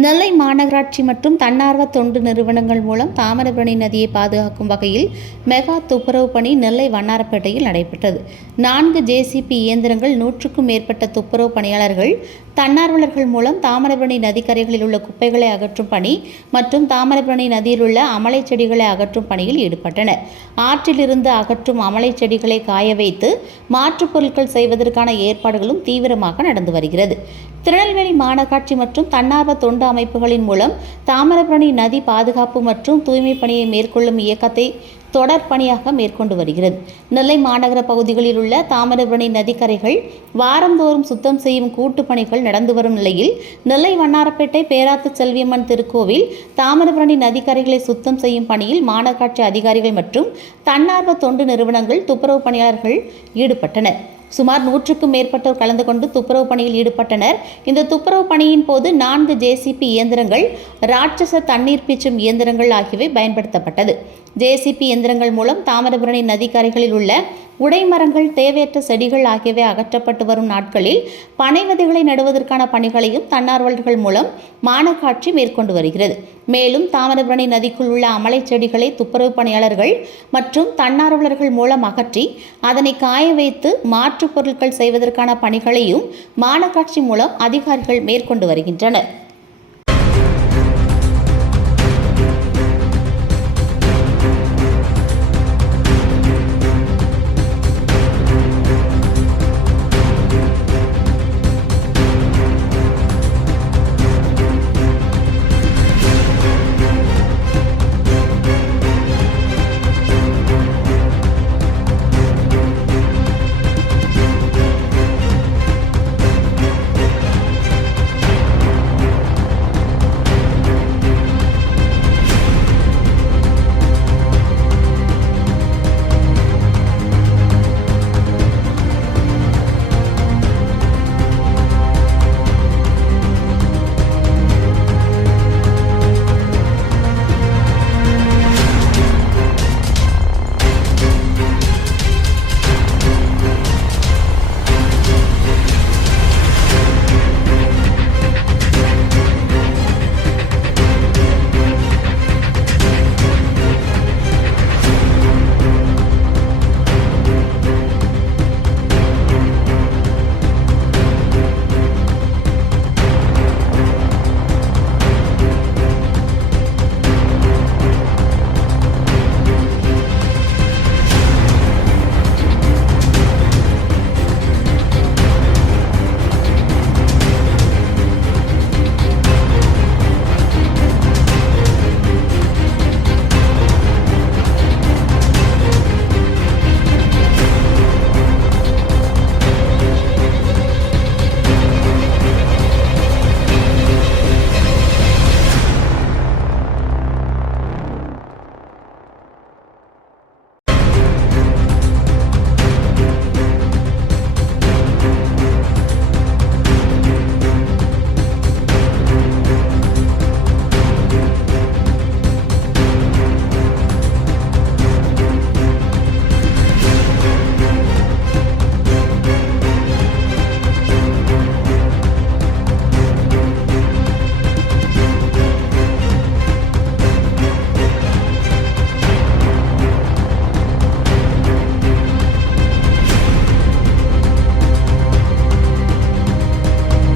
நெல்லை மாநகராட்சி மற்றும் தன்னார்வ தொண்டு நிறுவனங்கள் மூலம் தாமிரபரணி நதியை பாதுகாக்கும் வகையில் மெகா துப்புரவு பணி நெல்லை வண்ணாரப்பேட்டையில் நடைபெற்றது. 4 ஜேசிபி இயந்திரங்கள், 100க்கும் மேற்பட்ட துப்புரவு பணியாளர்கள், தன்னார்வலர்கள் மூலம் தாமிரபரணி நதிக்கரைகளில் உள்ள குப்பைகளை அகற்றும் பணி மற்றும் தாமிரபரணி நதியில் உள்ள அமலை செடிகளை அகற்றும் பணியில் ஈடுபட்டனர். ஆற்றிலிருந்து அகற்றும் அமலை செடிகளை காய வைத்து மாற்றுப் பொருட்கள் செய்வதற்கான ஏற்பாடுகளும் தீவிரமாக நடந்து வருகிறது. திருநெல்வேலி மாநகராட்சி மற்றும் தன்னார்வ தொண்டு அமைப்புகளின் மூலம் தாமிரபரணி நதி பாதுகாப்பு மற்றும் தூய்மை பணியை மேற்கொள்ளும் இயக்கத்தை தொடர் பணியாக மேற்கொண்டு வருகிறது. நெல்லை மாநகர பகுதிகளில் உள்ள தாமிரபரணி நதிக்கரைகள் வாரந்தோறும் சுத்தம் செய்யும் கூட்டு பணிகள் நடந்து வரும் நிலையில், நெல்லை வண்ணாரப்பேட்டை பேராத்து செல்வியம்மன் திருக்கோவில் தாமிரபரணி நதிக்கரைகளை சுத்தம் செய்யும் பணியில் மாநகராட்சி அதிகாரிகள் மற்றும் தன்னார்வ தொண்டு நிறுவனங்கள் துப்புரவு பணியாளர்கள் ஈடுபட்டனர். சுமார் 100க்கும் மேற்பட்டோர் கலந்து கொண்டு துப்புரவு பணியில் ஈடுபட்டனர். இந்த துப்புரவு பணியின் போது 4 ஜேசிபி இயந்திரங்கள், ராட்சச தண்ணீர் பீச்சும் இயந்திரங்கள் ஆகியவை பயன்படுத்தப்பட்டது. ஜேசிபி இயந்திரங்கள் மூலம் தாமிரபரணி நதிக்கரைகளில் உள்ள உடைமரங்கள், தேவையற்ற செடிகள் ஆகியவை அகற்றப்பட்டு வரும் நாட்களில் பனை விதைகளை நடுவதற்கான பணிகளையும் தன்னார்வலர்கள் மூலம் மாநகராட்சி மேற்கொண்டு வருகிறது. மேலும் தாமிரபரணி நதிக்குள் உள்ள அமலை செடிகளை துப்புரவு பணியாளர்கள் மற்றும் தன்னார்வலர்கள் மூலம் அகற்றி அதனை காய வைத்து மாற்றுப் பொருட்கள் செய்வதற்கான பணிகளையும் மாநகராட்சி மூலம் அதிகாரிகள் மேற்கொண்டு வருகின்றனர்.